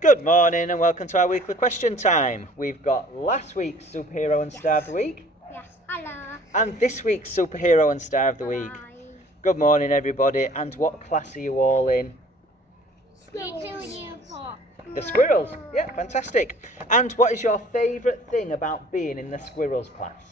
Good morning and welcome to our weekly question time. We've got last week's superhero and star of the week. Yes, hello. And this week's superhero and star of the week. Hi. Good morning everybody, and what class are you all in? The Squirrels. Yeah, fantastic. And what is your favourite thing about being in the Squirrels class?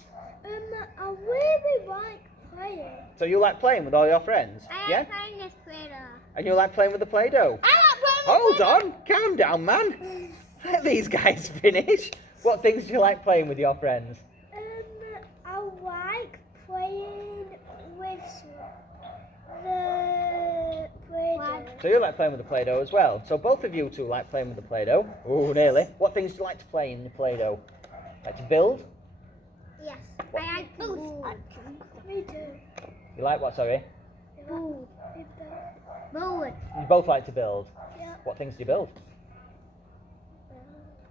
I really like playing. So you like playing with all your friends? I Yeah? like playing this Play-Doh. And you like playing with the Play-Doh? I like playing Hold with on, calm down man. Let these guys finish. What things do you like playing with your friends? I like playing with the Play-Doh. So you like playing with the Play-Doh as well. So both of you two like playing with the Play-Doh. Oh, nearly. What things do you like to play in the Play-Doh? Like to build? Yes. I like boost. Me too. You like what, sorry? Build. You both like to build? Yeah. What things do you build?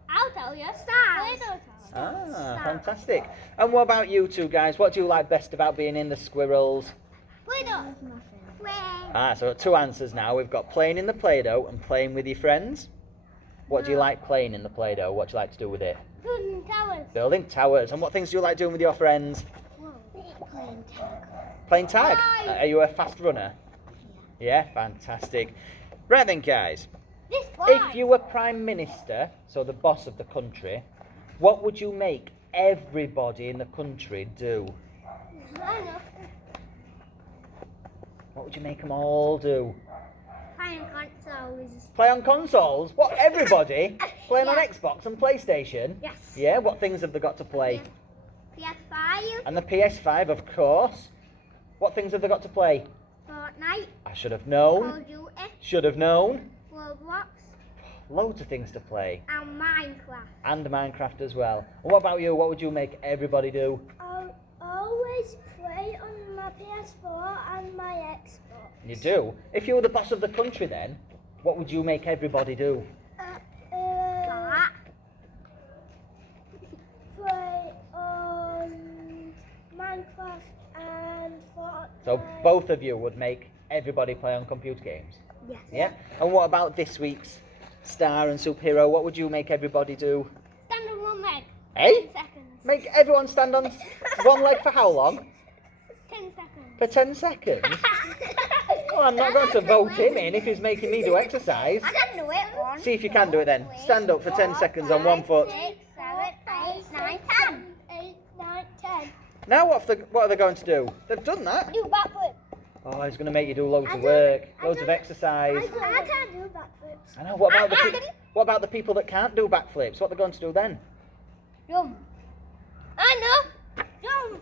I'll tell you. Stars. Ah, fantastic. And what about you two guys? What do you like best about being in the Squirrels? Play-Doh. Ah, so two answers now. We've got playing in the Play-Doh and playing with your friends. What do you like playing in the Play-Doh? What do you like to do with it? Building towers. Building towers. And what things do you like doing with your friends? Playing tag. Playing tag. Right. Are you a fast runner? Yeah, fantastic. Right then, guys. This If you were Prime Minister, so the boss of the country, what would you make everybody in the country do? I know. What would you make them all do? Playing consoles. Play on consoles? What, everybody? Playing on Yeah. Xbox and PlayStation? Yes. Yeah, what things have they got to play? PS5. And the PS5, of course. What things have they got to play? Fortnite. I should have Call known. of Duty. Should have known. Roblox. Loads of things to play. And Minecraft. And Minecraft as well. And what about you? What would you make everybody do? I'll always play on my PS4 and my Xbox. You do? If you were the boss of the country then, what would you make everybody do? Play on Minecraft and Fortnite. So both of you would make everybody play on computer games? Yes. Yeah? And what about this week's star and superhero? What would you make everybody do? Stand on one leg. Hey? 10 seconds. Make everyone stand on one leg for how long? 10 seconds. For 10 seconds? Well, I'm not going to vote him in if he's making me do exercise. I can do it. 1, See if you can do it then. Stand up for 10 seconds on one foot. 6, 7, 8, 9, 10. 8, 9, 10. Now what are they going to do? They've done that. Do backflip. Oh, he's going to make you do loads of work, loads of exercise. I can't do backflips. I know. What about the people that can't do backflips? What are they going to do then? Jump. I know. Jump.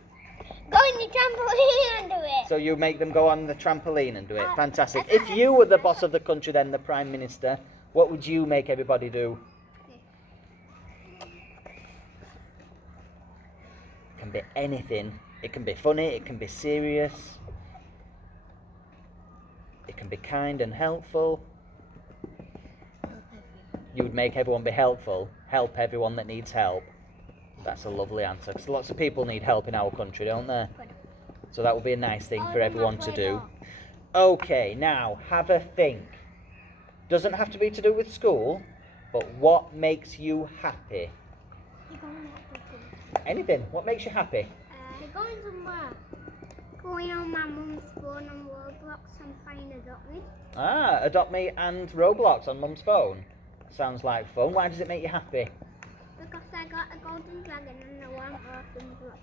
Go in the trampoline and do it. So you make them go on the trampoline and do it. Fantastic. If you were the boss of the country then, the Prime Minister, what would you make everybody do? It can be anything. It can be funny, it can be serious. It can be kind and helpful. You would make everyone be helpful. Help everyone that needs help. That's a lovely answer. Because lots of people need help in our country, don't there? So that would be a nice thing for everyone to do. Okay, now have a think. Doesn't have to be to do with school, but what makes you happy? Anything. What makes you happy? Going somewhere. Going on my mum's phone on Roblox and playing Adopt Me. Ah, Adopt Me and Roblox on Mum's phone. Sounds like fun. Why does it make you happy? Because I got a golden dragon and I want orphan black.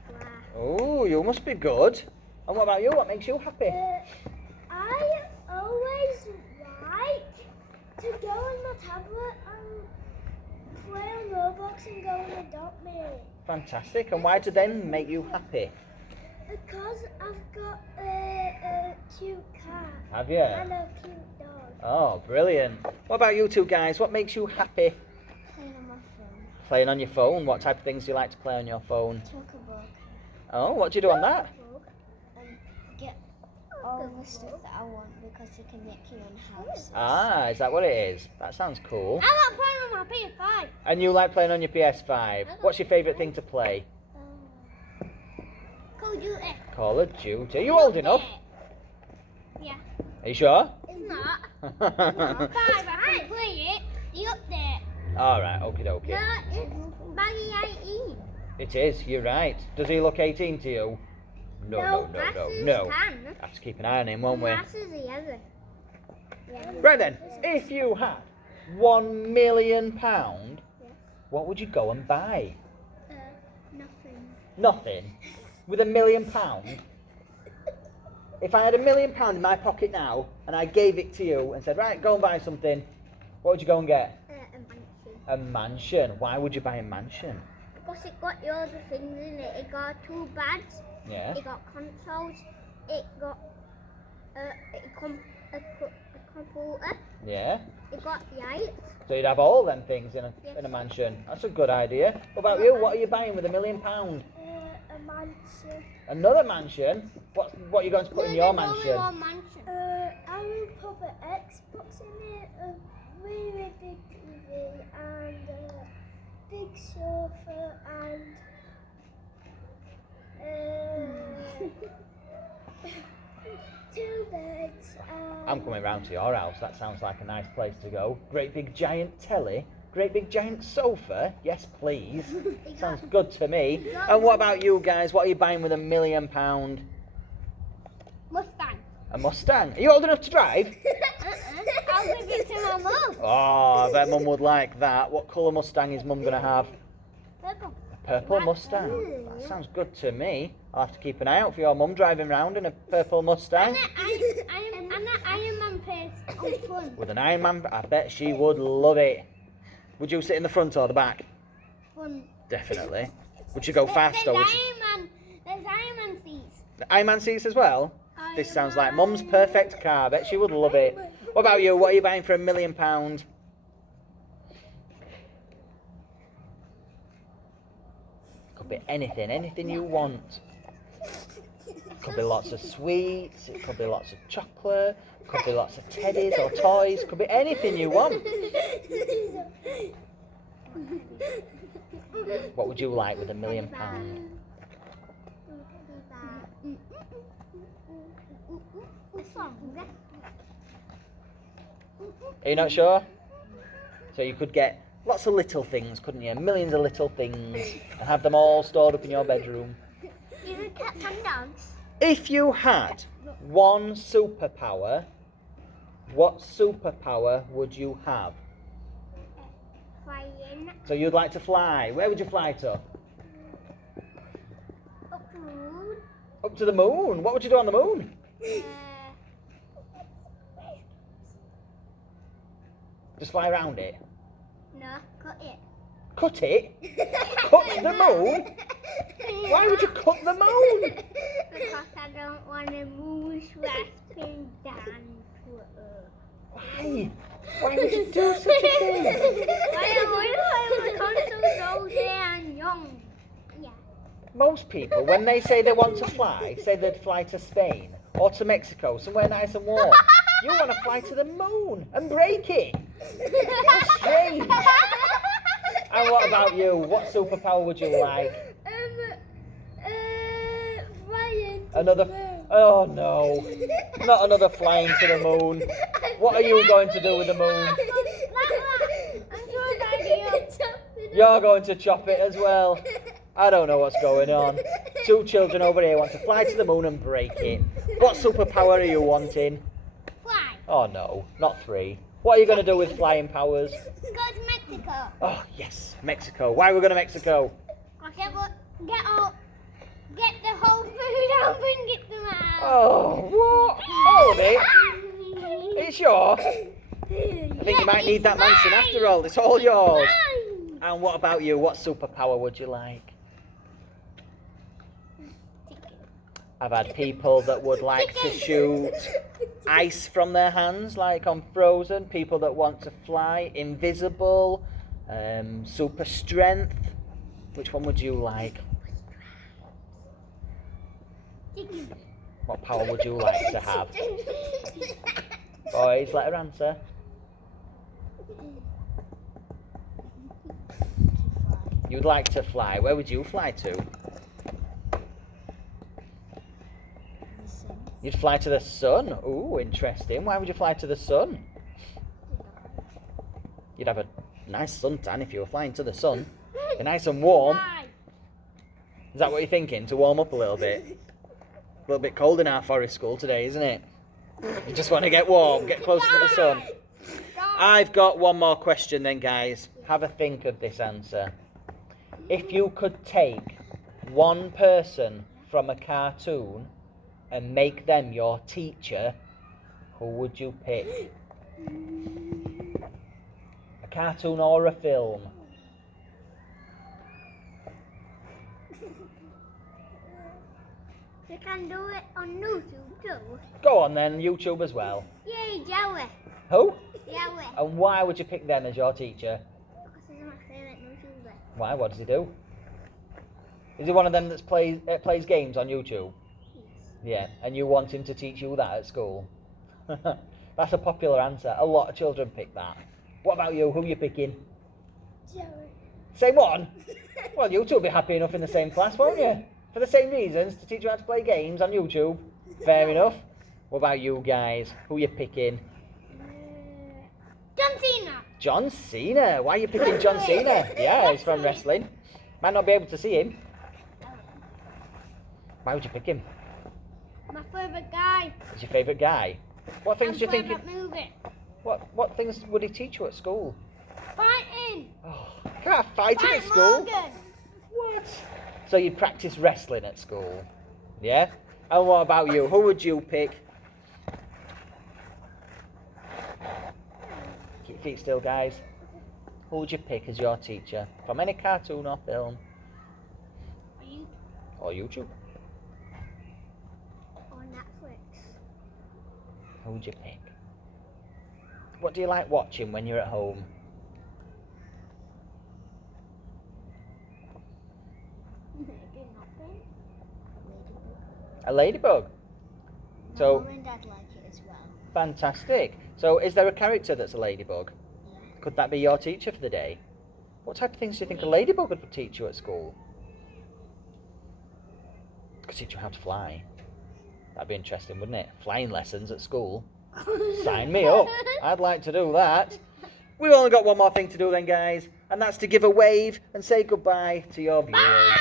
Oh, you must be good. And what about you? What makes you happy? I always like to go on my tablet and play on Roblox and go and Adopt Me. Fantastic. And why do then make you happy? Because I've got a cute cat. Have you? And a cute dog. Oh, brilliant. What about you two guys? What makes you happy? Playing on my phone. Playing on your phone? What type of things do you like to play on your phone? Talk a book. Oh, what do you do on that? And get all the stuff that I want because you can make your own houses. Ah, is that what it is? That sounds cool. I like playing on my PS5. And you like playing on your PS5. What's your favourite thing to play? Call of Duty. Call of Duty. Are you old enough? Yeah. Are you sure? It's not. It's not. 5, I can play it. The update. Alright, okie dokie. No, it's Baggy 18. It is, you're right. Does he look 18 to you? No. Have to keep an eye on him, won't we? That's his 11. Right then, if you had £1 million, what would you go and buy? Nothing. Nothing. With £1 million? If I had £1 million in my pocket now and I gave it to you and said, right, go and buy something, what would you go and get? A mansion. A mansion. Why would you buy a mansion? Because it got loads of things in it. It got 2 beds. Yeah. It got consoles. It got a computer. Yeah. It got lights. So you'd have all them things in a mansion. That's a good idea. What about you? What are you buying with £1 million? A mansion. Another mansion? What are you going to put in your mansion? Only one mansion. I will put an Xbox in it, a really big TV, and a big sofa, and 2 beds. I'm coming round to your house. That sounds like a nice place to go. Great big giant telly. Great big giant sofa. Yes, please. Sounds good to me. And what about you guys? What are you buying with £1 million? Mustang. A Mustang. Are you old enough to drive? I'll give it to my mum. Oh, I bet Mum would like that. What colour Mustang is Mum going to have? Purple. A purple Mustang. That sounds good to me. I'll have to keep an eye out for your mum driving round in a purple Mustang. I'm an Iron Man face on front. With an Iron Man, I bet she would love it. Would you sit in the front or the back? Front. Definitely. Would you go fast or would you... There's Iron Man seats. The Iron Man seats as well? This sounds like Mum's perfect car. I bet she would love it. What about you? What are you buying for £1 million? Could be anything you want. Could be lots of sweets, it could be lots of chocolate, could be lots of teddies or toys, could be anything you want. What would you like with £1 million? Are you not sure? So you could get lots of little things, couldn't you? Millions of little things, and have them all stored up in your bedroom. Even cats and dogs. If you had one superpower, what superpower would you have? Flying. So you'd like to fly. Where would you fly to? Up the moon. Up to the moon. What would you do on the moon? Just fly around it. No, cut it. Cut it? Cut the moon? Why would you cut the moon? Because I don't want to move sweating down to earth. Why? Why would you do such a thing? I want to so old and young. Yeah. Most people, when they say they want to fly, say they'd fly to Spain or to Mexico, somewhere nice and warm. You want to fly to the moon and break it. How strange. And what about you? What superpower would you like? Flying. Another... Oh no. Not another flying to the moon. What are you going to do with the moon? You're going to chop it as well. I don't know what's going on. 2 children over here want to fly to the moon and break it. What superpower are you wanting? Fly. Oh no, not 3. What are you going to do with flying powers? Go to Mexico. Oh yes, Mexico. Why are we going to Mexico? Get the whole food out and get them out. Oh, what? Hold it. It's yours. I think you might need that mansion after all. It's all yours. And what about you? What superpower would you like? I've had people that would like to shoot ice from their hands, like on Frozen. People that want to fly, invisible, super strength. Which one would you like? What power would you like to have? Boys, let her answer. You'd like to fly. Where would you fly to? You'd fly to the sun? Ooh, interesting. Why would you fly to the sun? You'd have a nice suntan if you were flying to the sun. Be nice and warm. Is that what you're thinking? To warm up a little bit? A little bit cold in our forest school today, isn't it? You just want to get warm, get closer to the sun. I've got one more question then, guys. Have a think of this answer. If you could take one person from a cartoon and make them your teacher, who would you pick? A cartoon or a film? You can do it on YouTube too. Go on then, YouTube as well. Yay, Joey. Who? Joey. And why would you pick them as your teacher? Because he's my favourite YouTuber. Why? What does he do? Is he one of them that plays games on YouTube? Yes. Yeah, and you want him to teach you that at school? That's a popular answer. A lot of children pick that. What about you? Who are you picking? Joey. Same one? Well, you two will be happy enough in the same class, won't you? For the same reasons, to teach you how to play games on YouTube. Fair enough. What about you guys? Who are you picking? John Cena. John Cena. Why are you picking John Cena? Yeah, he's from wrestling. Might not be able to see him. Why would you pick him? My favourite guy. He's your favourite guy. What things do you think? Favourite movie. What things would he teach you at school? Fighting. Oh, can't fight him at Fight school. Morgan. What? So you'd practice wrestling at school, yeah? And what about you? Who would you pick? Keep your feet still, guys. Who would you pick as your teacher from any cartoon or film? Are you Or YouTube? on Netflix? Who would you pick? What do you like watching when you're at home? A ladybug. So Mum and Dad like it as well. fantastic. So is there a character that's a ladybug? Yeah. Could that be your teacher for the day? What type of things do you think a ladybug would teach you at school? Could teach you how to fly. That'd be interesting, wouldn't it? Flying lessons at school. Sign me up. I'd like to do that. We've only got one more thing to do then, guys, and that's to give a wave and say goodbye to your viewers. Bye.